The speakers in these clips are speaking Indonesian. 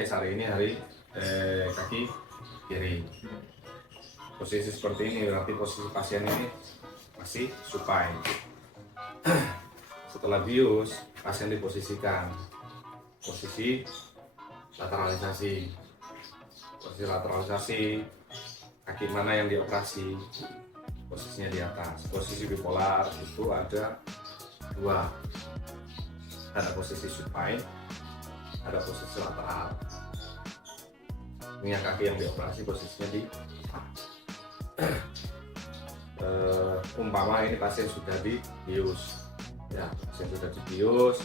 case hari ini kaki kiri. Posisi seperti ini berarti posisi pasien ini masih supine. Setelah bius, pasien diposisikan posisi lateralisasi. Posisi lateralisasi, kaki mana yang dioperasi, posisinya di atas. Posisi bipolar itu ada dua, ada posisi supine, ada posisi lateral. Ini yang kaki yang dioperasi posisinya di atas. Umpama ini pasien sudah dibius, ya, pasien sudah dibius,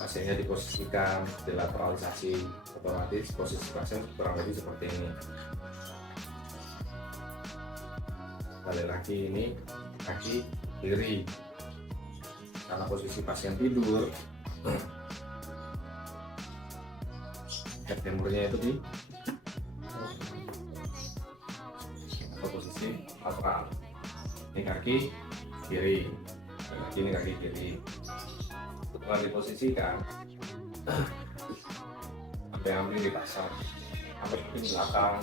pasiennya diposisikan dilateralisasi, otomatis posisi pasien kurang lebih seperti ini. Balik lagi, ini kaki kiri, karena posisi pasien tidur, femurnya itu di posisi lateral. Ini kaki kiri, ini kaki kiri. Setelah diposisikan, amping-amping dipasang, amping belakang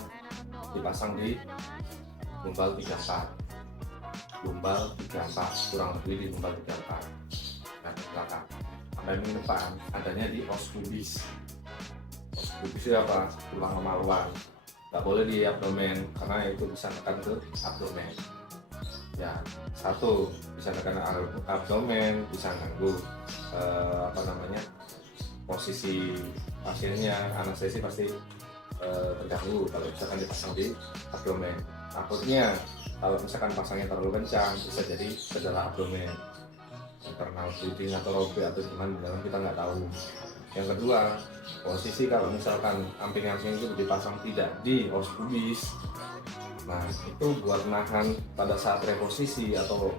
dipasang di lumbal 34, lumbal 34, kurang lebih di lumbal 34. Nah, belakang, amping depan adanya di os pubis. Os pubis itu apa? Tulang kemaluan. Nggak boleh di abdomen karena itu bisa menekan ke abdomen. Ya, satu bisa menekan abdomen, bisa ganggu posisi pasiennya, anestesi pasti terganggu kalau misalkan dipasang di abdomen. Takutnya kalau misalkan pasangnya terlalu kencang bisa jadi cedera abdomen, internal bleeding atau robek atau gimana dalam, kita nggak tahu. Yang kedua, posisi kalau misalkan amping-amping itu dipasang tidak di os pubis, nah itu buat nahan pada saat reposisi atau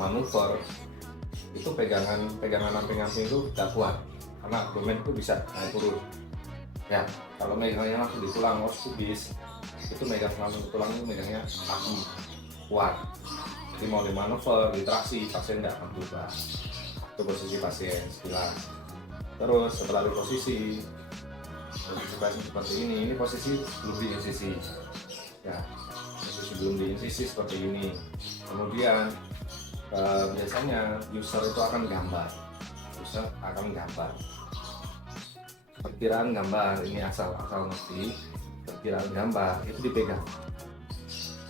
manuver, itu pegangan amping-amping itu tidak kuat karena abdomen itu bisa naik turun. Ya, kalau megangnya langsung di tulang os pubis, itu megang langsung tulang itu megangnya kaku kuat. Jadi mau dimanuver, ditraksi, pasien tidak akan berubah. Itu posisi pasien sekilas. Terus setelah posisi pasien seperti ini posisi belum di insisi. Ya, posisi belum di insisi seperti ini. Kemudian biasanya user itu akan gambar. Perkiraan gambar ini asal ngerti. Perkiraan gambar itu dipegang.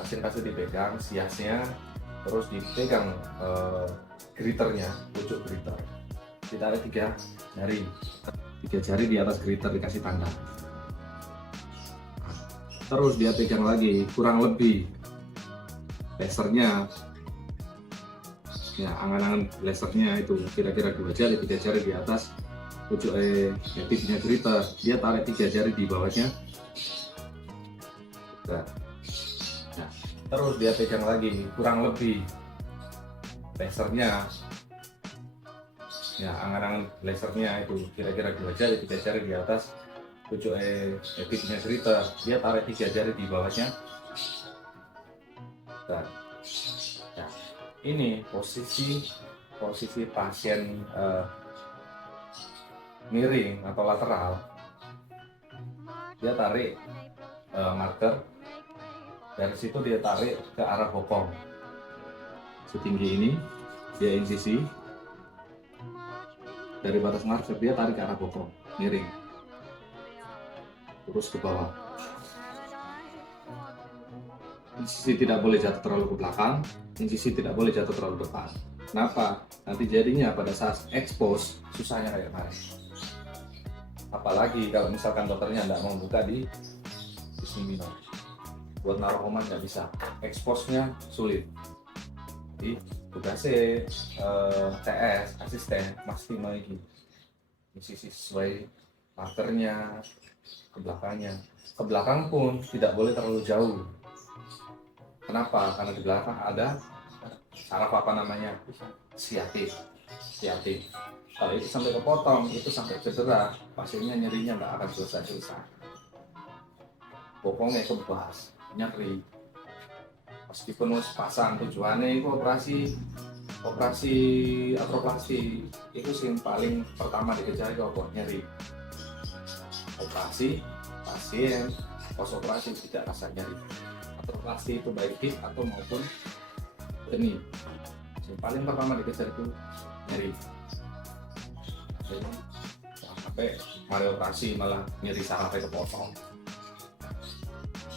Pasien dipegang siasnya, terus dipegang griternya, pucuk griter. Ditarik 3 jari di atas griter, dikasih tanda. Terus dia pegang lagi, kurang lebih lasernya, ya angan-angan lasernya itu kira-kira 2 jari, 3 jari di atas pucuk tipnya griter. Dia tarik 3 jari di bawahnya. Nah, terus dia pegang lagi, kurang lebih lasernya, ya angan-angan lasernya itu kira-kira 2 jari, 3 jari di atas pucuk tipnya griter. Dia tarik 3 jari di bawahnya. Nah, ini posisi pasien miring atau lateral. Dia tarik marker, dari situ dia tarik ke arah bokong setinggi ini, dia insisi dari batas marker, dia tarik ke arah bokong miring terus ke bawah. Insisi tidak boleh jatuh terlalu ke belakang, insisi tidak boleh jatuh terlalu depan. Kenapa? Nanti jadinya pada saat expose susahnya kayak kemarin. Apalagi kalau misalkan dokternya tidak mau buka di sini minor, buat naruh oman nggak bisa, expose-nya sulit. Jadi tugasnya TS asisten pasti lagi insisi sesuai markernya ke belakangnya. Ke belakang pun tidak boleh terlalu jauh. Kenapa? Karena di belakang ada saraf siatik. Kalau itu sampai kepotong, itu sampai cedera, pasiennya nyerinya nggak akan selesai. Bokongnya kebas, nyeri. Meskipun pasang, tujuannya itu operasi artroplasti, itu sih paling pertama dikejar itu nyeri. operasi, pasien pos operasi tidak rasa nyeri. Operasi itu baik hip atau maupun benih. Yang paling pertama dikejar itu nyeri. Sampai mari operasi malah nyeri sarafnya kepotong.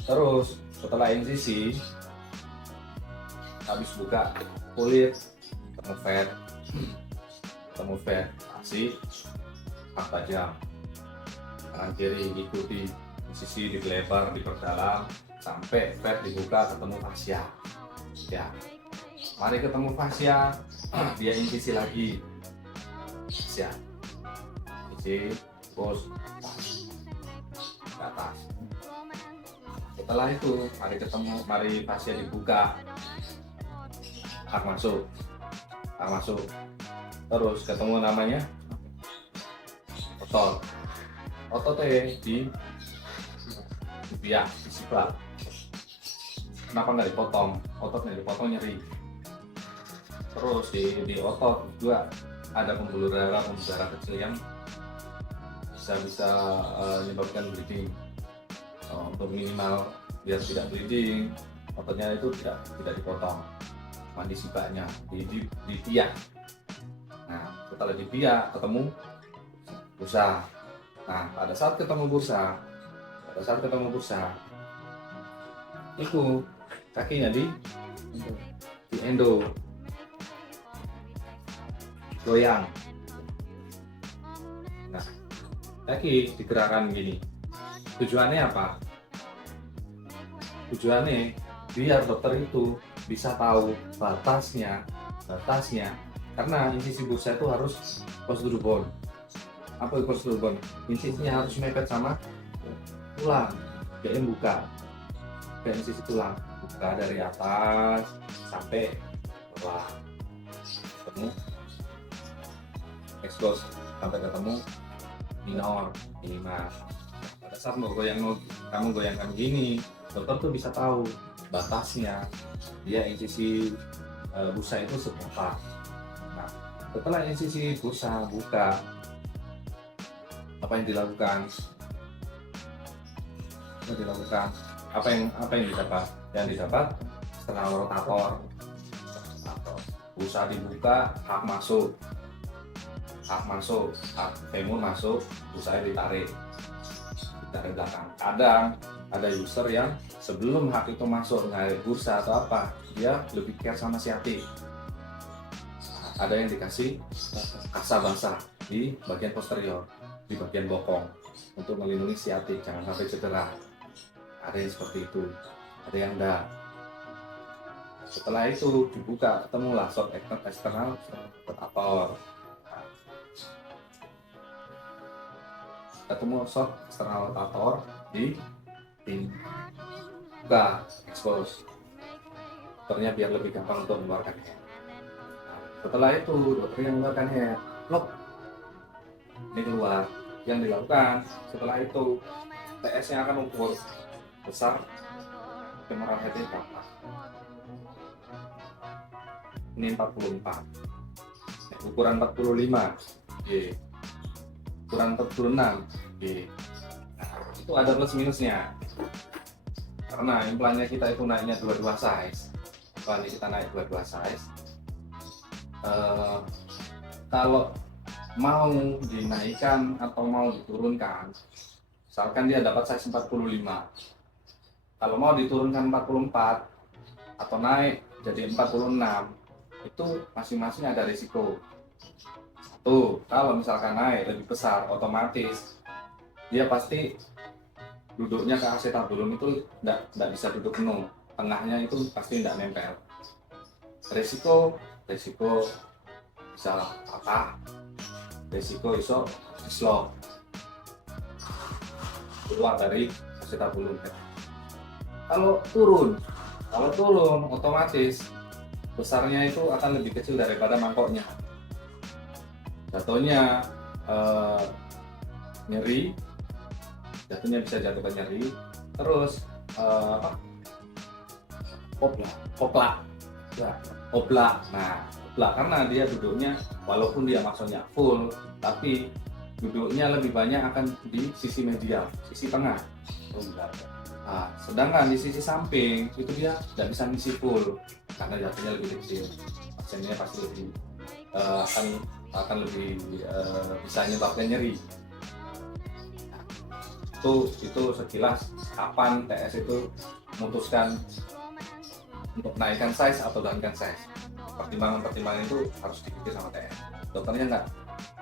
Terus setelah incisi, habis buka kulit, ketemu fat, kasih hak tajam. Kanan kiri ikuti incisi dilebar, diperdalam sampai fat dibuka ketemu fascia. Ya, mari ketemu fascia, dia incisi lagi. Fascia, incisi, terus ke atas. Setelah itu, mari fascia dibuka, hak masuk. Terus ketemu namanya ototnya di biak, disiplak. Kenapa nggak dipotong? Ototnya dipotong nyeri. Terus di otot juga ada pembuluh darah kecil yang bisa menyebabkan bleeding. Untuk minimal biar tidak bleeding, ototnya itu tidak dipotong, cuma disibaknya di biak. Nah, setelah di biak ketemu bursa. Nah, pada saat ketemu bursa, itu kakinya di endo, goyang. Nah, kaki digerakkan gini. Tujuannya apa? Tujuannya biar dokter itu bisa tahu batasnya, karena incisi bursa itu harus posterior bone. Apa itu posterior bone? Incisinya harus mepet sama tulang, jadi buka ke incisi tulang, buka dari atas sampai bawah, ketemu expose sampai ketemu minor, minimal. Pada saat kamu goyangkan gini, dokter tuh bisa tahu batasnya, dia incisi bursa itu seberapa. Nah, setelah incisi bursa buka, apa yang dilakukan? Apa yang didapat? Yang didapat external rotator. Bursa dibuka, hak masuk, hak femur masuk, bursa ditarik belakang. Kadang ada user yang sebelum hak itu masuk naik bursa atau apa, dia lebih care sama siatik. Ada yang dikasih kasa basah di bagian posterior, di bagian bokong, untuk melindungi siatik jangan sampai cedera. Ada yang seperti itu, ada yang enggak. Setelah itu dibuka, ketemulah short external rotator. Ketemu short external rotator di buka, expose. Dokternya biar lebih gampang untuk mengeluarkan hair. Setelah itu dokternya mengeluarkan hair, lock. Ini keluar. Yang dilakukan setelah itu, TS-nya akan ukur besar, femoral head-nya berapa. Ini 44, ukuran 45, ukuran 46. Nah, itu ada plus minusnya. Karena implannya kita itu naiknya 22 size. Implannya kita naik 22 size. Kalau mau dinaikkan atau mau diturunkan, misalkan dia dapat size 45. Kalau mau diturunkan 44 atau naik jadi 46, itu masing-masing ada risiko. Satu, kalau misalkan naik lebih besar, otomatis dia pasti duduknya ke acetabulum itu tidak bisa duduk penuh, tengahnya itu pasti tidak nempel. Risiko bisa patah, risiko iso dislok keluar dari acetabulum. Kalau turun otomatis besarnya itu akan lebih kecil daripada mangkoknya. Jatuhnya nyeri, jatuhnya bisa jatuh ke nyeri. Terus oblak. Nah, oblak karena dia duduknya walaupun dia maksudnya full, tapi duduknya lebih banyak akan di sisi medial, sisi tengah. Oh, enggak. Nah, sedangkan di sisi samping itu dia tidak bisa ngisi full karena jatuhnya lebih kecil. Pasiennya pasti lebih akan lebih bisa menyebabkan nyeri. Nah, itu sekilas kapan TS itu memutuskan untuk naikkan size atau turunkan size. Pertimbangan itu harus dipikir sama TS. Dokternya enggak.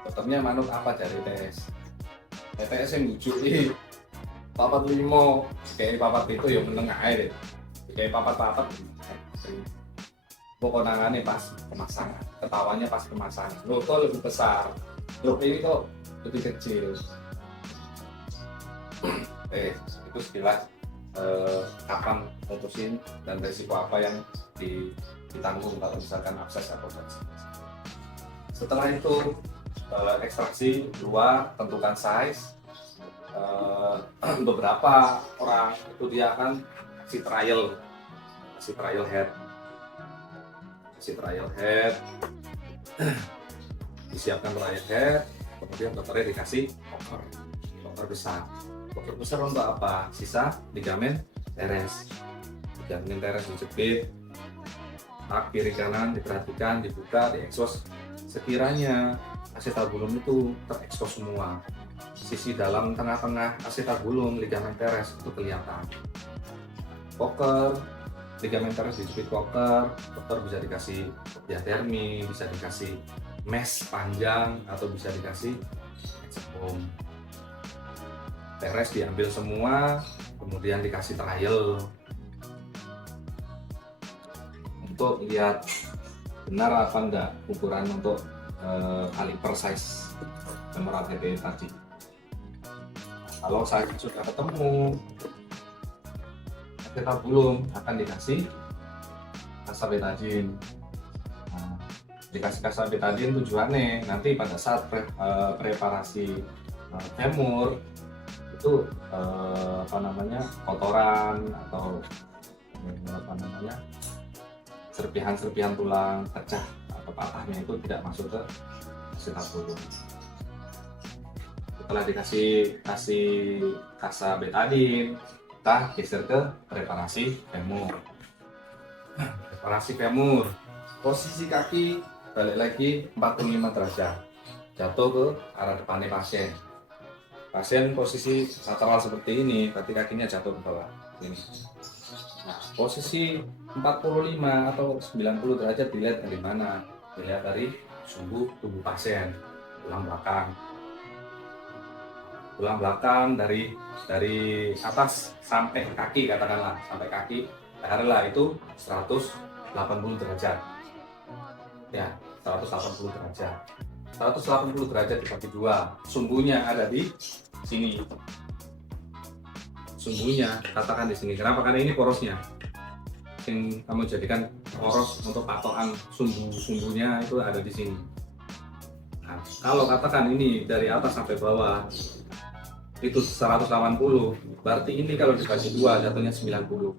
Dokternya manut apa dari TS? TS yang bujuk papat limo kayak papat itu ya menengah air kayak papat pokok nangannya pas pemasangan, ketawanya pas pemasangan lo kok lebih besar, lo ini kok lebih kecil. Itu sekilas kapan mutusin dan resiko apa yang ditanggung kalau misalkan abses atau abses. Setelah itu ekstraksi luar, tentukan size. Beberapa orang itu dia akan kasih trial head, disiapkan trial head, kemudian dokternya dikasih cover besar untuk apa? Sisa ligamen teres dijepit, tak kiri kanan diperhatikan, dibuka, diekspos. Sekiranya acetabulum itu terekspos semua, sisi dalam tengah-tengah acetabulum ligamen teres itu kelihatan. Koker, ligamen teres dijepit koker, dokter bisa dikasih diatermi, bisa dikasih mesh panjang atau bisa dikasih execom. Teres diambil semua, kemudian dikasih trial untuk lihat benar apa enggak ukuran untuk kaliper size femoral head tadi. Kalau size sudah ketemu, kita belum akan dikasih kasabetadin. Nah, dikasih kasabetadin tujuannya nanti pada saat preparasi femur itu kotoran atau serpihan tulang pecah atau patahnya itu tidak masuk ke acetabulum. Setelah dikasih kasabetadin, kita geser ke preparasi femur. Preparasi femur, posisi kaki balik lagi 45 derajat, jatuh ke arah depannya pasien. Pasien posisi lateral seperti ini, berarti kakinya jatuh ke bawah. Ini. Nah, posisi 45 atau 90 derajat dilihat dari mana? Dilihat dari sumbu tubuh pasien, tulang belakang dari atas sampai kaki, katakanlah sampai kaki, taruhlah itu 180 derajat. Ya, 180 derajat. 180 derajat dibagi dua, sumbunya ada di sini. Sumbunya katakan di sini. Kenapa? Karena ini porosnya. Yang kamu jadikan poros untuk patokan sumbunya itu ada di sini. Nah, kalau katakan ini dari atas sampai bawah itu 180, berarti ini kalau dibagi dua jatuhnya 90.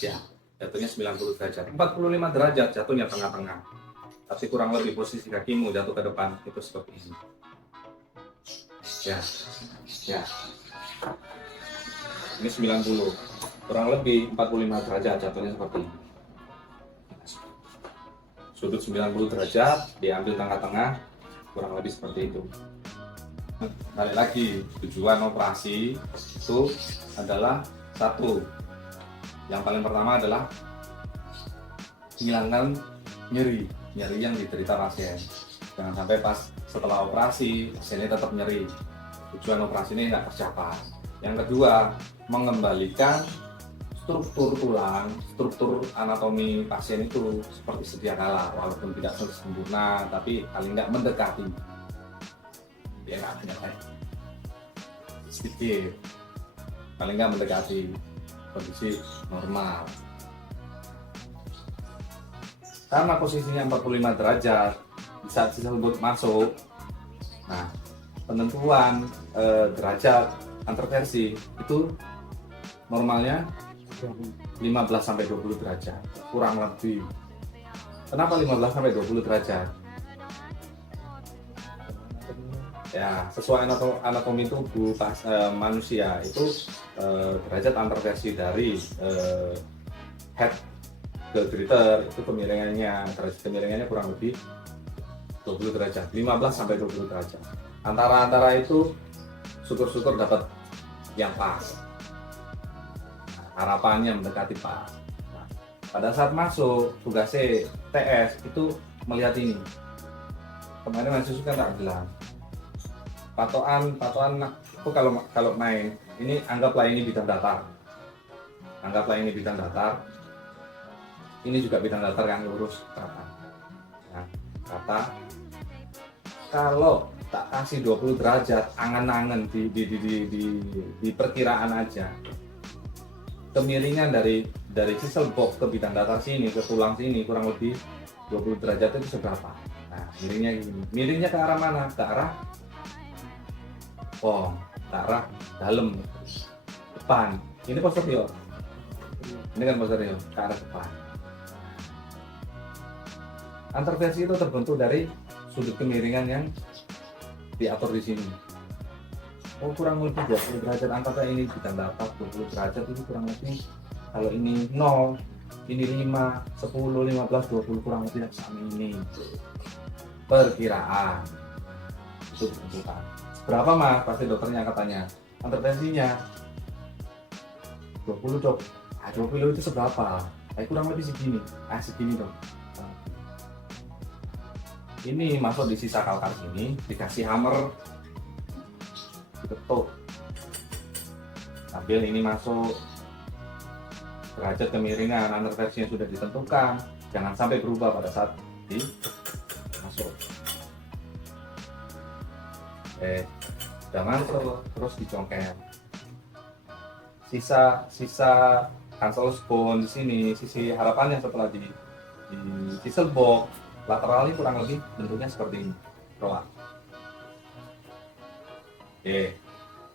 Ya, jatuhnya 90 derajat. 45 derajat jatuhnya tengah-tengah. Tapi kurang lebih posisi kakimu jatuh ke depan itu seperti ini. Ya. Ini 90. Kurang lebih 45 derajat jatuhnya seperti ini. Sudut 90 derajat diambil tengah-tengah, kurang lebih seperti itu. Balik lagi, tujuan operasi itu adalah satu. Yang paling pertama adalah menghilangkan nyeri yang diderita pasien. Jangan sampai pas setelah operasi pasiennya tetap nyeri. Tujuan operasi ini tidak tercapai. Yang kedua, mengembalikan struktur tulang, struktur anatomi pasien itu seperti sedia kala, walaupun tidak sempurna, tapi paling nggak mendekati. Dia nggak sedikit, paling nggak mendekati kondisi normal. Karena posisinya 45 derajat, di saat tersebut masuk, nah penentuan derajat intervensi itu normalnya 15-20 derajat, kurang lebih. Kenapa 15-20 derajat? Ya, sesuai anatomi tubuh manusia itu derajat antarversi dari head ke greater itu derajat kemiringannya kurang lebih 20 derajat, 15 sampai 20 derajat. Antara itu syukur-syukur dapat yang pas. Harapannya mendekati pas. Nah, pada saat masuk tugasnya TS itu melihat ini. Kemarin mahasiswa kan tak bilang patokan aku kalau main ini anggaplah ini bidang datar, ini juga bidang datar yang lurus kata. Nah, kata kalau tak kasih 20 derajat angan-angan di perkiraan aja, kemiringan dari chisel box ke bidang datar sini ke tulang sini kurang lebih 20 derajat itu seberapa. Nah, miringnya ke arah mana? Ke arah ke arah dalam, depan. Ini posterior, ini kan posterior ke arah depan. Antarversi itu terbentuk dari sudut kemiringan yang diatur di sini. Kurang lebih 20 derajat antara ini bidang datar 20 derajat itu kurang lebih, kalau ini 0, ini 5, 10, 15, 20 kurang lebih sama ini. Perkiraan itu ditentukan. Berapa mas? Pasti dokternya katanya antarversinya 20 dok. 20 itu seberapa? Kurang lebih segini. Segini dong. Ini masuk di sisa kalkar sini, dikasih hammer, diketuk. Sambil ini masuk derajat kemiringan antarversi yang sudah ditentukan, jangan sampai berubah pada saat masuk. Jangan terus dicongkel. Sisa cancellous bone di sini, sisi harapannya setelah di chisel box lateral ini kurang lebih bentuknya seperti ini, roa.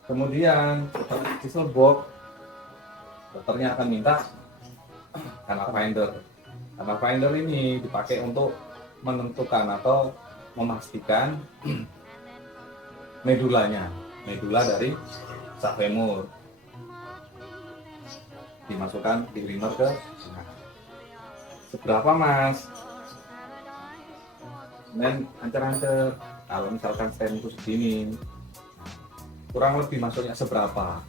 Kemudian setelah chisel box, dokternya akan minta canal finder. Canal finder ini dipakai untuk menentukan atau memastikan medula dari sak femur. Dimasukkan di reamer ke tengah. Seberapa mas? Dan ancer-ancer, kalau misalkan stem itu segini, kurang lebih masuknya seberapa?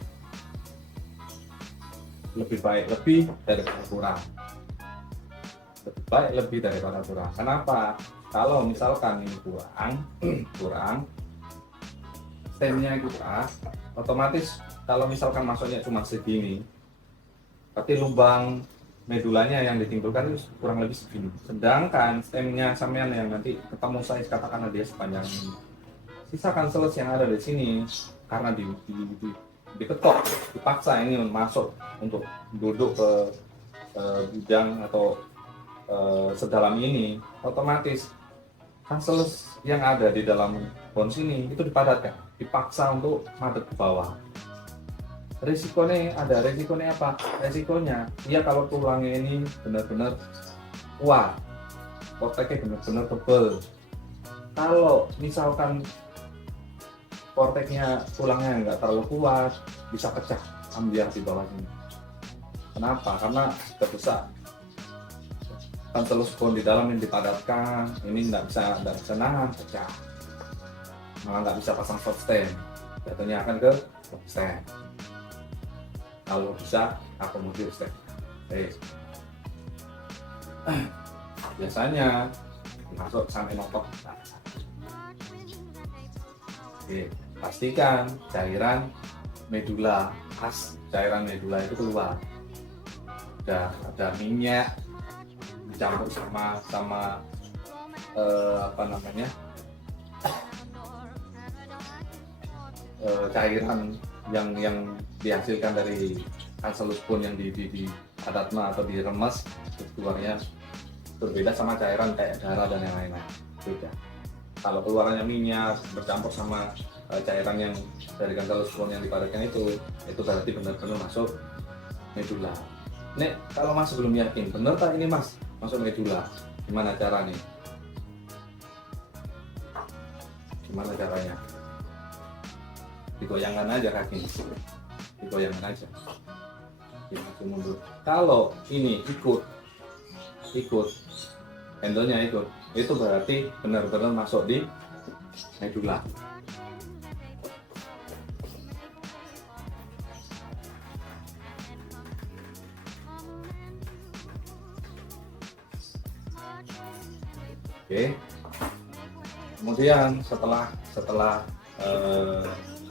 Lebih baik lebih daripada kurang. Lebih baik lebih daripada kurang. Kenapa? Kalau misalkan ini kurang, stemnya kurang, otomatis kalau misalkan masuknya cuma segini, berarti lubang medulanya yang ditimbulkan itu kurang lebih segini. Sedangkan stemnya sampean yang nanti ketemu size katakanlah dia sepanjang ini. Sisa cancellous yang ada di sini karena diketok, dipaksa ini masuk untuk duduk ke bidang atau sedalam ini, otomatis cancellous yang ada di dalam bones ini itu dipadatkan, dipaksa untuk madep ke bawah. Resikonya apa? Resikonya ya kalau tulangnya ini benar-benar kuat, korteknya benar-benar tebal. Kalau misalkan korteknya tulangnya nggak terlalu kuat, bisa pecah ambiar di bawah ini. Kenapa? Karena terdesak cancellous bone di dalam yang dipadatkan, ini nggak bisa nahan, pecah. Malah nggak bisa pasang short stem, jatuhnya akan ke long stem. Kalau bisa akomodir stem. Biasanya masuk sampai notok. Pastikan cairan medula, cairan medula itu keluar. Ada minyak dicampur sama cairan yang dihasilkan dari cancellous bone yang di adatma atau diremes, keluarnya berbeda sama cairan kayak darah dan yang lain-lain. Beda. Kalau keluarannya minyak bercampur sama cairan yang dari cancellous bone yang dipadatkan itu berarti benar-benar masuk medula. Nek kalau mas belum yakin benar tak ini mas masuk medula, gimana caranya? digoyangkan aja kaki, digoyangkan aja, maju mundur. Kalau ini ikut handle-nya ikut, itu berarti benar-benar masuk di medula. Oke, kemudian setelah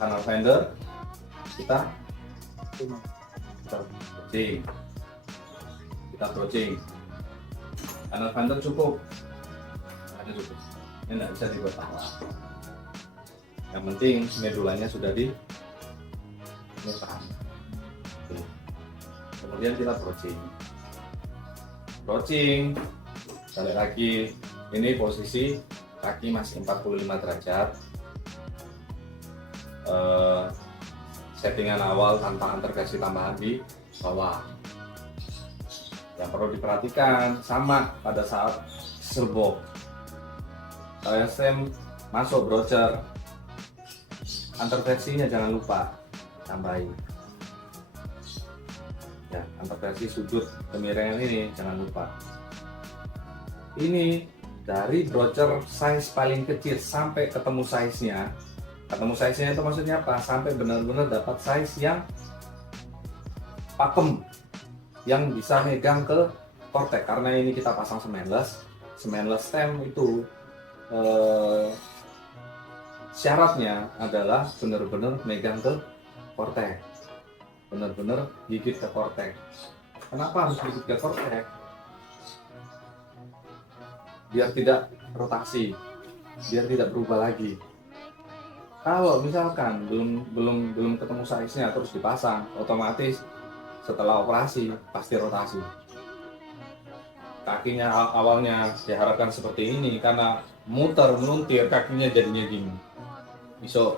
kanal fender kita broaching. Kanal fender cukup, ada cukup, ini nggak bisa dibuat tambah. Yang penting medulanya sudah di netral. Kemudian kita broaching, balik lagi. Ini posisi kaki masih 45 derajat. Settingan awal tanpa intervensi tambahan di bawah. Yang perlu diperhatikan sama pada saat serbo. LSM masuk brocher, intervensinya jangan lupa tambahin. Ya, intervensi sudut kemiringan ini jangan lupa. Ini dari brocher size paling kecil sampai ketemu size-nya. Ketemu size-nya itu maksudnya apa? Sampai benar-benar dapat size yang pakem, yang bisa megang ke kortek. Karena ini kita pasang semenless stem itu syaratnya adalah benar-benar megang ke kortek, benar-benar gigit ke kortek. Kenapa harus gigit ke kortek? Biar tidak rotasi, biar tidak berubah lagi. Kalau misalkan belum ketemu size-nya terus dipasang, otomatis setelah operasi pasti rotasi. Kakinya awalnya diharapkan seperti ini, karena muter meluntir kakinya jadinya gini. Besok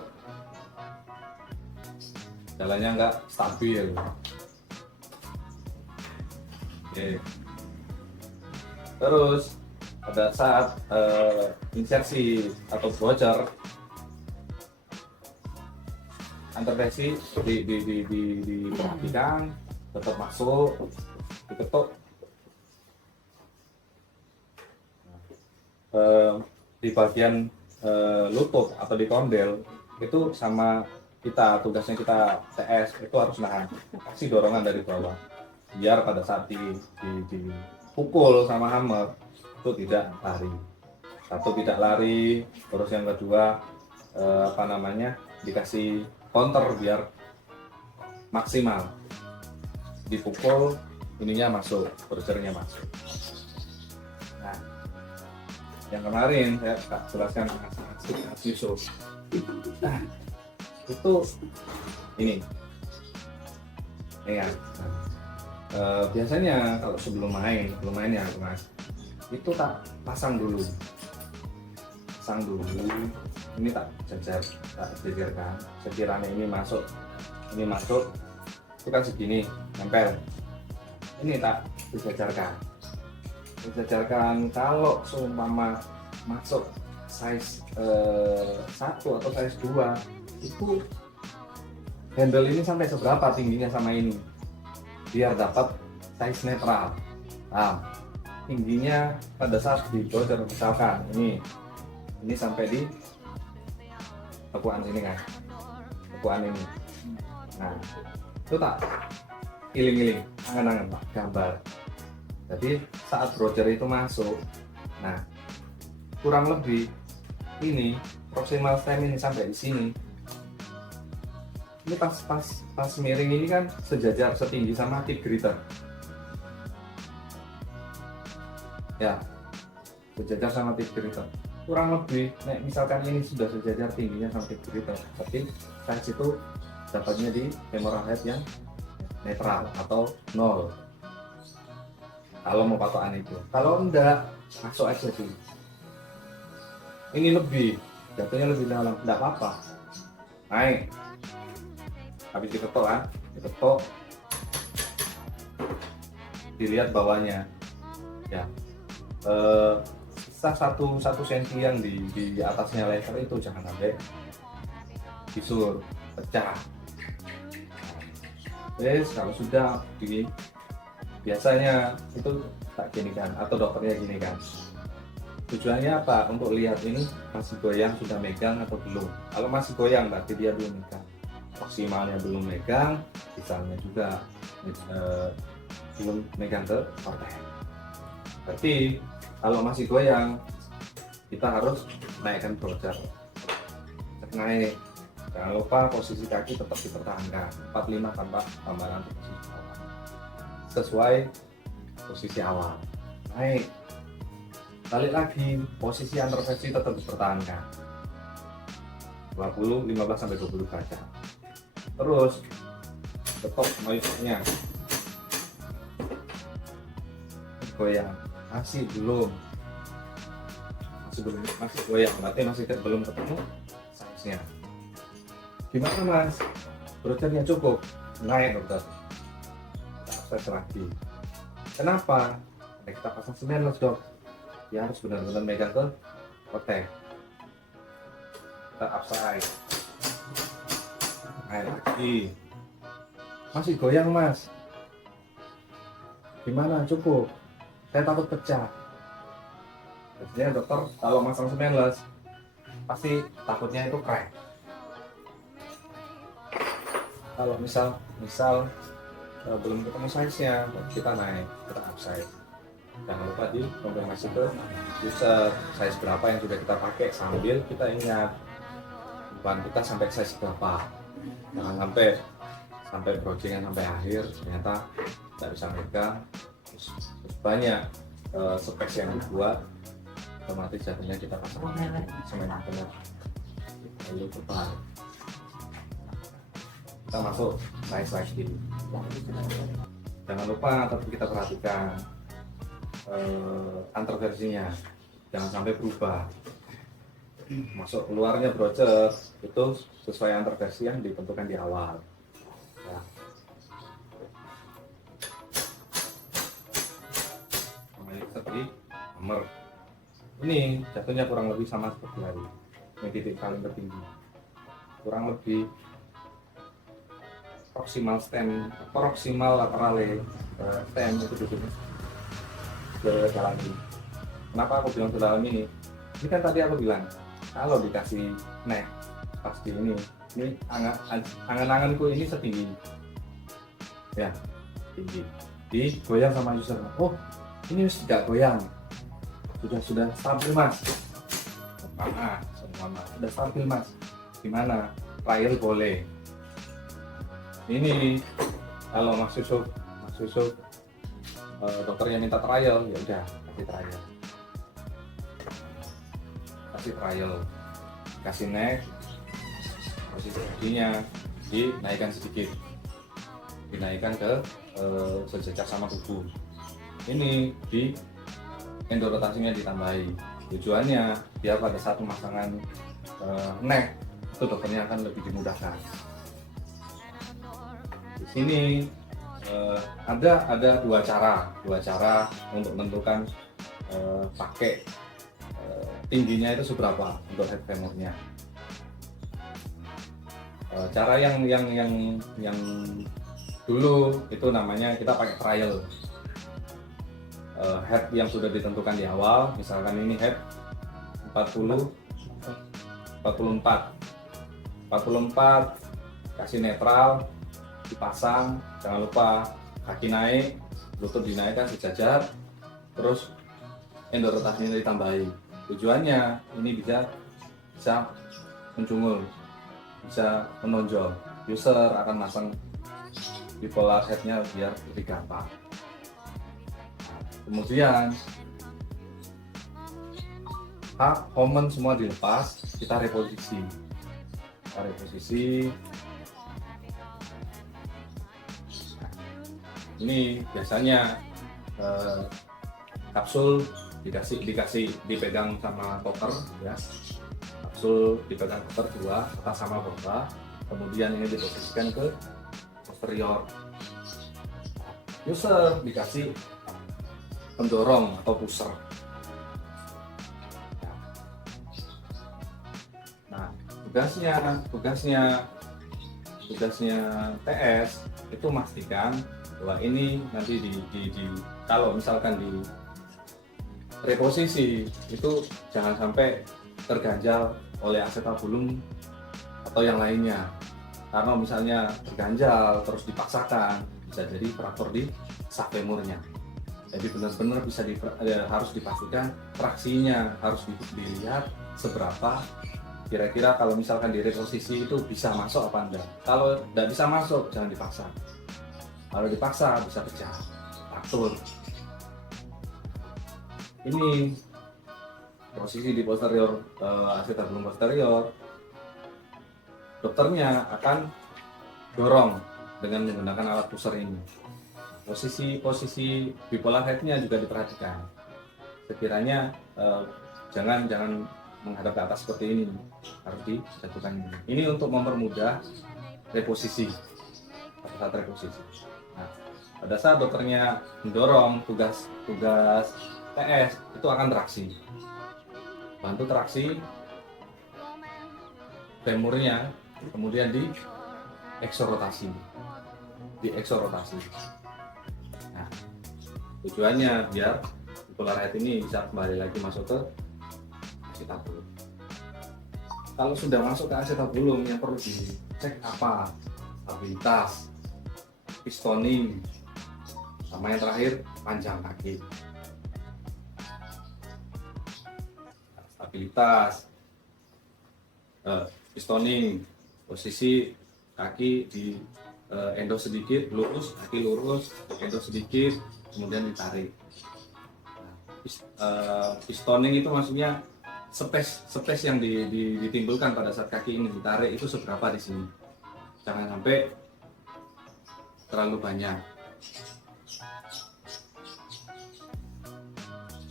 jalannya nggak stabil. Oke. Terus pada saat insersi atau brocher, intervensi diperhatikan, tetap masuk, diketuk. Di bagian lutut atau di kondel itu sama kita, tugasnya kita TS itu harus nahan, kasih dorongan dari bawah biar pada saat dipukul sama hammer itu tidak lari. Satu, tidak lari. Terus yang kedua dikasih counter biar maksimal. Dipukul ininya masuk, brochernya masuk. Nah, yang kemarin saya tak jelaskan Mas Yusuf. Nah, itu ini ya. Biasanya kalau sebelum main ya Mas, itu tak pasang dulu, ini tak jajarkan sekiranya ini masuk itu kan segini nempel, ini tak dijajarkan. Kalau seumpama masuk size 1 atau size 2 itu handle ini sampai seberapa tingginya sama ini biar dapat size netral. Nah, tingginya pada saat di brocher misalkan ini sampai di tekuan sini kan, tekuan ini. Nah, itu tak iling-iling, angan-angan Pak, gambar. Jadi saat brocher itu masuk, nah kurang lebih ini proximal stem ini sampai di sini. Ini pas miring ini kan sejajar, setinggi sama tip gritter. Ya, sejajar sama tip gritter. Kurang lebih, misalkan ini sudah sejajar tingginya sama tip gritter, tapi size itu dapatnya di femoral head yang netral atau 0. Kalau mau patokan itu. Kalau enggak, masuk aja sih. Ini lebih, jatuhnya lebih dalam, enggak apa-apa. Naik. Habis diketok kan, diketok. Dilihat bawahnya. Ya. Sisa 1 senti yang di atasnya laser itu jangan sampai visur. pecah. Terus kalau sudah biasanya itu tak gini kan, atau dokternya gini kan, tujuannya apa? Untuk lihat ini masih goyang, sudah megang atau belum. Kalau masih goyang berarti dia belum megang, maksimalnya belum megang, misalnya juga belum megang ke kortek. Berarti kalau masih goyang, kita harus naikkan brochure, naik. Jangan lupa posisi kaki tetap dipertahankan 45 tanpa tambahan posisi awal, sesuai posisi awal. Naik, balik lagi, posisi antar versi tetap dipertahankan 15 sampai 20 derajat. Terus tetap noise-nya goyang, masih goyang, berarti masih belum ketemu size-nya. Gimana mas? Brochure-nya cukup? Naik dokter, kita akses lagi. Kenapa? Nah, kita pasang semen dok, dia harus benar-benar megang ke kortek. Kita upside, naik lagi, masih goyang mas. Gimana? Cukup? Saya takut pecah. Biasanya dokter kalau masang semenless pasti takutnya itu crack. Kalau misal belum ketemu size-nya, kita naik, kita upside. Jangan lupa dikonfirmasi ke user size berapa yang sudah kita pakai, sambil kita ingat ban kita sampai size berapa. Jangan sampai browsing sampai akhir ternyata tidak bisa megang, terus banyak spek yang dibuat, otomatis jatuhnya kita pasang semen benar. Lalu kita masuk size lagi. Jangan lupa tapi kita perhatikan antar versinya, jangan sampai berubah. Masuk keluarnya brochure itu sesuai antar versi yang ditentukan di awal ya. Kembali seperti hammer ini, jatuhnya kurang lebih sama seperti hari ini, titik paling tertinggi kurang lebih proximal laterale stem itu duduknya dalam ini. Kenapa aku bilang dalam ini? Ini kan tadi aku bilang kalau dikasih neck pasti ini angan-anganku ini setinggi ya, tinggi. Digoyang sama user. Oh, ini tidak goyang. Sudah stabil mas. Sudah stabil mas. Gimana? Trial boleh. Ini kalau Mas Yusuf dokternya minta trial, ya udah kasih trial, kasih neck, posisi kakinya dinaikkan sedikit, dinaikkan ke sejajar sama tubuh. Ini di endo rotasinya ditambahi. Tujuannya biar pada saat pemasangan neck itu dokternya akan lebih dimudahkan. Di sini ada dua cara untuk menentukan pakai tingginya itu seberapa untuk head femurnya. Cara yang dulu itu namanya kita pakai trial. Head yang sudah ditentukan di awal, misalkan ini head 44, kasih netral, dipasang. Jangan lupa kaki naik, lutut dinaikkan sejajar, terus endo rotasinya ditambahi. Tujuannya ini bisa mencungul, bisa menonjol. User akan masang bipolar headnya biar lebih gampang. Kemudian komen semua dilepas, kita reposisi. Ini biasanya kapsul dipegang sama koker ya. Kapsul dipegang koker dua, atas sama bawah. Kemudian ini diposisikan ke posterior. User dikasih pendorong atau pusher. Nah, tugasnya tugasnya TS itu memastikan bahwa ini nanti kalau misalkan di reposisi itu jangan sampai terganjal oleh acetabulum atau yang lainnya, karena misalnya terganjal terus dipaksakan bisa jadi fraktur di sak femurnya. Jadi benar-benar harus dipastikan traksinya harus dilihat seberapa kira-kira, kalau misalkan di reposisi itu bisa masuk apa enggak. Kalau tidak bisa masuk jangan dipaksa, kalau dipaksa bisa pecah fraktur. Ini posisi di posterior acetabulum posterior, dokternya akan dorong dengan menggunakan alat pusar ini. Posisi bipolar head-nya juga diperhatikan. Sekiranya jangan menghadap ke atas seperti ini, harus dijatuhkan ini. Ini untuk mempermudah reposisi pada saat reposisi. Nah, pada saat dokternya mendorong, tugas TS itu akan traksi, bantu traksi femurnya, kemudian di eksorotasi. Nah, tujuannya biar bipolar head ini bisa kembali lagi masuk ke acetabulum. Kalau sudah masuk ke acetabulum, yang perlu dicek apa? Stabilitas, pistoning, sama yang terakhir panjang kaki. Stabilitas, pistoning, posisi kaki di endo sedikit, lurus, kaki lurus, endo sedikit, kemudian ditarik. Pistoning itu maksudnya space yang ditimbulkan pada saat kaki ini ditarik itu seberapa di sini. Jangan sampai terlalu banyak.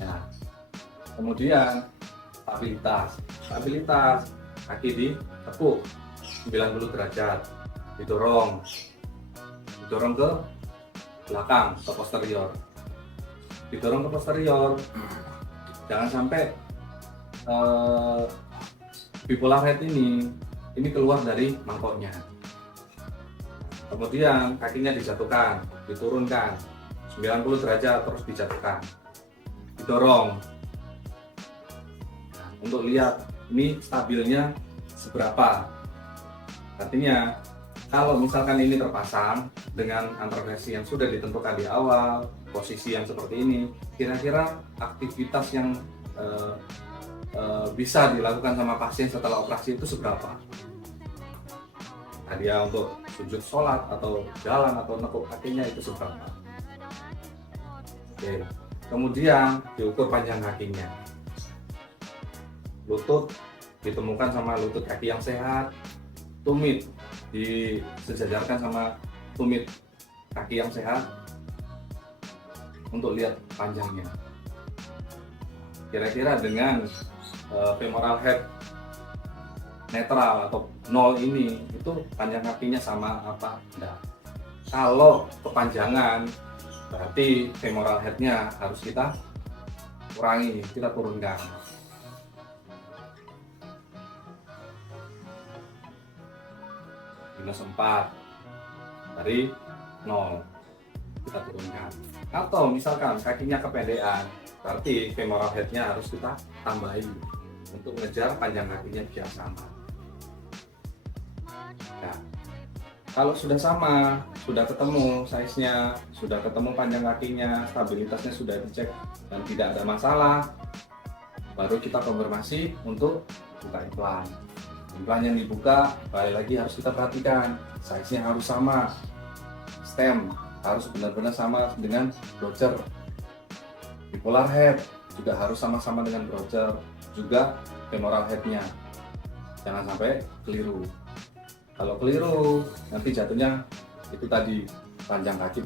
Nah, kemudian stabilitas kaki ditekuk 90 derajat, didorong ke belakang, ke posterior, jangan sampai bipolar head ini keluar dari mangkoknya. Kemudian kakinya dijatuhkan, diturunkan 90 derajat, terus dijatuhkan, didorong. Nah, untuk lihat ini stabilnya seberapa. Artinya kalau misalkan ini terpasang dengan anterversi yang sudah ditentukan di awal, posisi yang seperti ini, kira-kira aktivitas yang bisa dilakukan sama pasien setelah operasi itu seberapa? Nah, dia untuk sujud sholat atau jalan atau nekuk kakinya itu seberapa? Oke. Kemudian diukur panjang kakinya. Lutut ditemukan sama lutut kaki yang sehat, tumit disejajarkan sama tumit kaki yang sehat untuk lihat panjangnya. Kira-kira dengan femoral head netral atau 0 ini itu panjang kakinya sama apa enggak. Kalau kepanjangan berarti femoral headnya harus kita kurangi, kita turunkan. Minus 4 dari 0 kita turunkan. Atau misalkan kakinya kependekan, berarti femoral headnya harus kita tambahi untuk mengejar panjang kakinya biar sama. Nah, kalau sudah sama, sudah ketemu size-nya, sudah ketemu panjang kakinya, stabilitasnya sudah dicek dan tidak ada masalah, baru kita konfirmasi untuk buka implan. Implan yang dibuka, balik lagi harus kita perhatikan, size-nya harus sama, stem harus benar-benar sama dengan brochure. Bipolar head juga harus sama-sama dengan brochure, juga femoral head-nya. Jangan sampai keliru. Kalau keliru, nanti jatuhnya itu tadi panjang kaki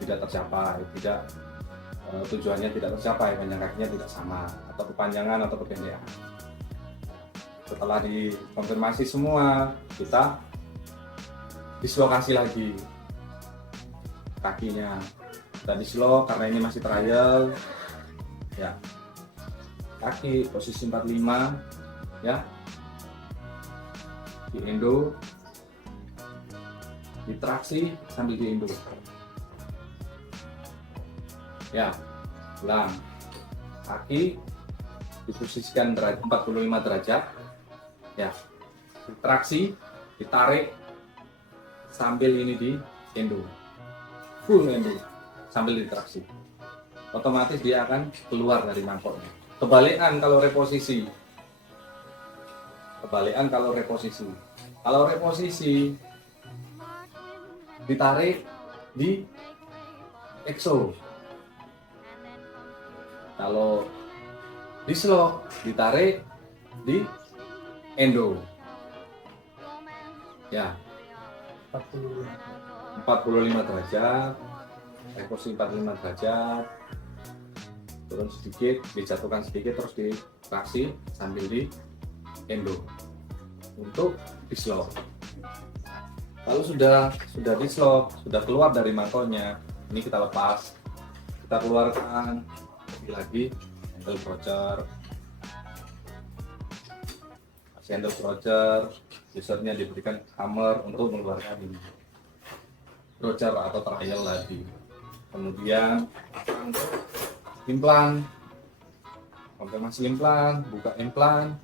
tidak tercapai, tujuannya tidak tercapai, panjang kakinya tidak sama, atau kepanjangan atau kependekan. Setelah dikonfirmasi semua, kita dislokasi lagi kakinya. Kita dislok karena ini masih trial. Ya, kaki posisi 45, ya, di endo ditraksi sambil diindo. Ya, ulang. Kaki diposisikan 45 derajat. Ya, ditraksi, ditarik sambil ini diindo. Full endo sambil ditraksi. Otomatis dia akan keluar dari mangkoknya. Kebalikan kalau reposisi. Kalau reposisi ditarik di exo. Kalau di slow ditarik di endo. Ya. 45 derajat. Reposisi 45 derajat. Turun sedikit, dijatuhkan sedikit, terus ditraksi sambil di endo untuk di slow. Kalau sudah di slow, sudah keluar dari mangkoknya, ini kita lepas, kita keluarkan lagi handle crotcher. Handle crotcher, usernya diberikan hammer untuk mengeluarkan ini crotcher atau trial tadi. Kemudian implan, konfirmasi implan, buka implan,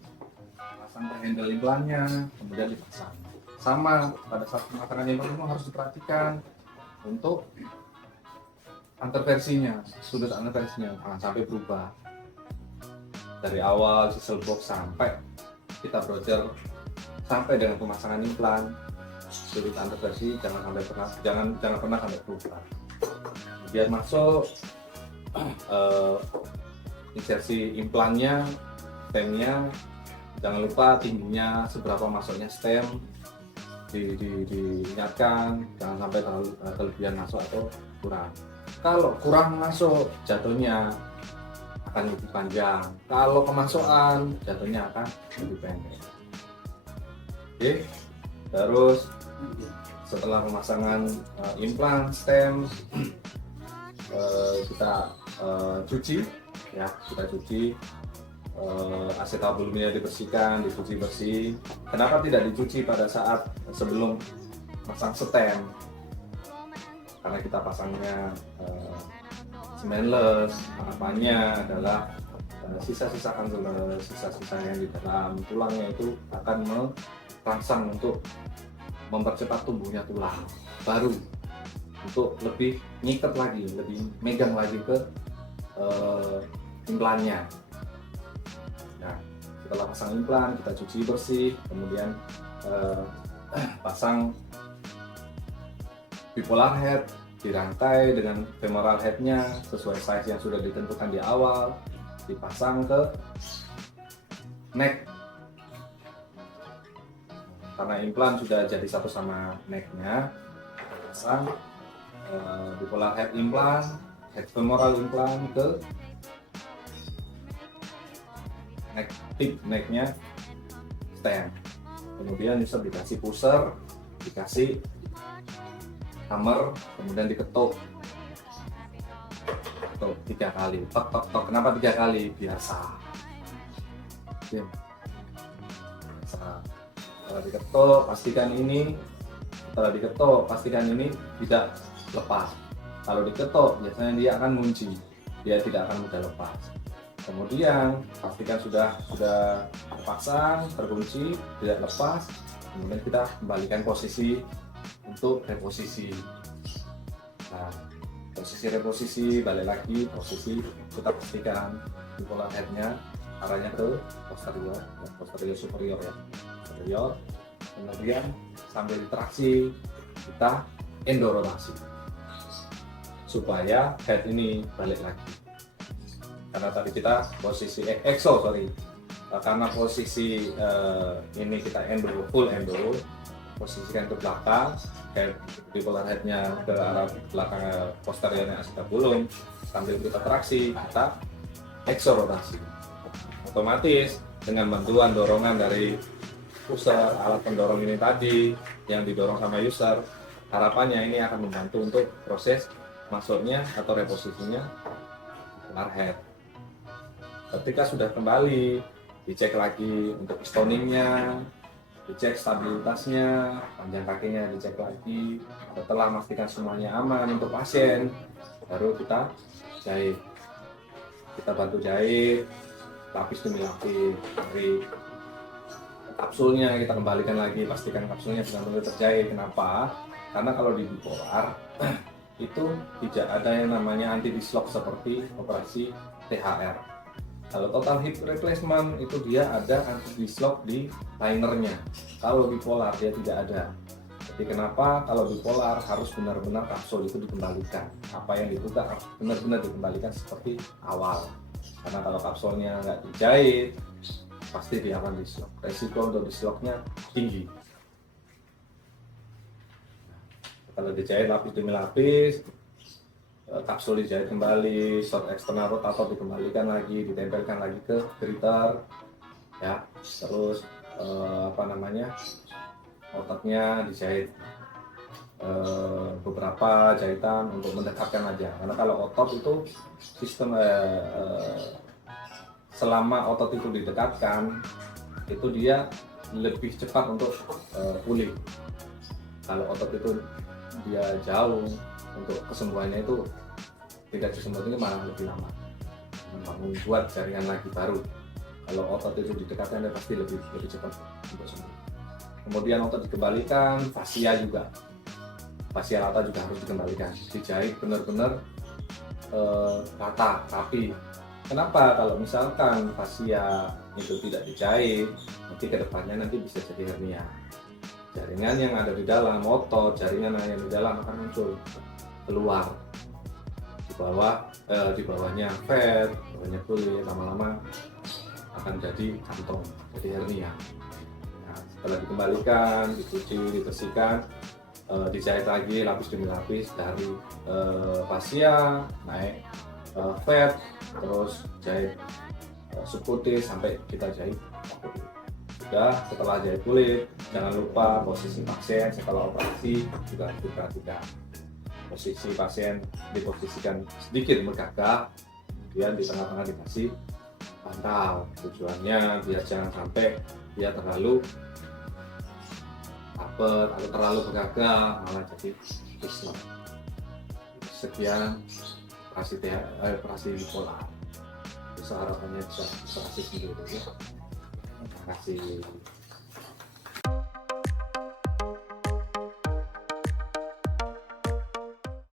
pasang handle implannya, kemudian dipasang. Sama pada saat pemasangan implan itu harus diperhatikan untuk anterversinya, sudut anterversinya jangan sampai berubah. Dari awal sisal box sampai kita brochure sampai dengan pemasangan implan, sudut anterversi jangan pernah sampai berubah. Biar masuk insersi implannya, stemnya, jangan lupa tingginya seberapa masuknya stem, diingatkan jangan sampai terlalu kelebihan masuk atau kurang. Kalau kurang masuk jatuhnya akan lebih panjang, kalau kemasukan jatuhnya akan lebih pendek. Oke, terus setelah pemasangan implan stem, kita cuci ya, acetabulumnya dibersihkan, dicuci bersih. Kenapa tidak dicuci pada saat sebelum pasang stem? Karena kita pasangnya semenless, harapannya adalah sisa-sisa kanker, sisa-sisa yang di dalam tulangnya itu akan merangsang untuk mempercepat tumbuhnya tulang baru, untuk lebih ngikat lagi, lebih megang lagi ke implannya. Nah, setelah pasang implan kita cuci bersih, kemudian pasang bipolar head, dirangkai dengan femoral headnya sesuai size yang sudah ditentukan di awal, dipasang ke neck. Karena implan sudah jadi satu sama necknya, pasang bipolar head implan, head femoral implan ke neck tip, necknya stem. Kemudian user dikasih pusher, dikasih hammer, kemudian diketuk 3 kali, tok tok tok. Kenapa 3 kali? Biar sah. Setelah diketuk, pastikan ini tidak lepas. Kalau diketuk, biasanya dia akan ngunci, dia tidak akan mudah lepas. Kemudian pastikan sudah terpasang, terkunci, tidak lepas. Kemudian kita kembalikan posisi untuk reposisi. Nah, posisi reposisi, balik lagi posisi, kita pastikan bipolar headnya arahnya ke posterior superior ya, superior. Kemudian sambil ditraksi kita endorotasi supaya head ini balik lagi. Karena tadi kita posisi karena posisi ini kita full endo, posisikan ke belakang, bipolar headnya ke arah belakang posteriornya acetabulum, sambil kita traksi, kita exorotasi. Otomatis dengan bantuan dorongan dari user, alat pendorong ini tadi yang didorong sama user, harapannya ini akan membantu untuk proses masuknya atau reposisinya bipolar head. Ketika sudah kembali, dicek lagi untuk stoningnya, dicek stabilitasnya, panjang kakinya dicek lagi. Setelah memastikan semuanya aman untuk pasien, baru kita jahit. Kita bantu jahit lapis demi lapis. Dari kapsulnya kita kembalikan lagi, pastikan kapsulnya benar-benar terjahit. Kenapa? Karena kalau di bipolar itu tidak ada yang namanya anti dislok seperti operasi THR. Kalau total hip replacement itu dia ada anti dislok di linernya. Kalau bipolar dia tidak ada. Jadi kenapa kalau bipolar harus benar-benar kapsul itu dikembalikan. Apa yang dibuka harus benar-benar dikembalikan seperti awal. Karena kalau kapsulnya nggak dijahit, pasti dia akan dislok. Resiko untuk disloknya tinggi. Kalau dijahit lapis demi lapis, kapsul dijahit kembali, short eksternal rotator dikembalikan lagi, ditempelkan lagi ke gritter, ya. Terus ototnya dijahit beberapa jahitan untuk mendekatkan aja. Karena kalau otot itu sistem selama otot itu didekatkan, itu dia lebih cepat untuk pulih. Kalau otot itu dia jauh, untuk kesembuhannya itu tidak disembuhkan malah lebih lama, membuat jaringan lagi baru. Kalau otot itu didekatkan dia pasti lebih cepat untuk sembuh. Kemudian otot dikembalikan, fascia rata juga harus dikembalikan, dijahit benar-benar rata, rapi. Kenapa? Kalau misalkan fascia itu tidak dijahit, nanti kedepannya bisa jadi hernia. Jaringan yang ada di dalam otot, jaringan yang di dalam akan muncul keluar di bawahnya fat, bawahnya kulit, lama-lama akan jadi kantong, jadi hernia. Nah, setelah dikembalikan, dicuci, dibersihkan, dijahit lagi lapis demi lapis dari fascia naik fat, terus jahit subkutis sampai kita jahit kulit. Setelah jahit kulit, jangan lupa posisi pasien setelah operasi juga harus diperhatikan. Posisi pasien diposisikan sedikit menggagah, kemudian di tengah-tengah dikasih bantal. Tujuannya biar jangan sampai dia terlalu rapet atau terlalu menggagah malah jadi dislok. Sekian operasi bipolar. Harapannya bisa operasi sendiri. Terima kasih.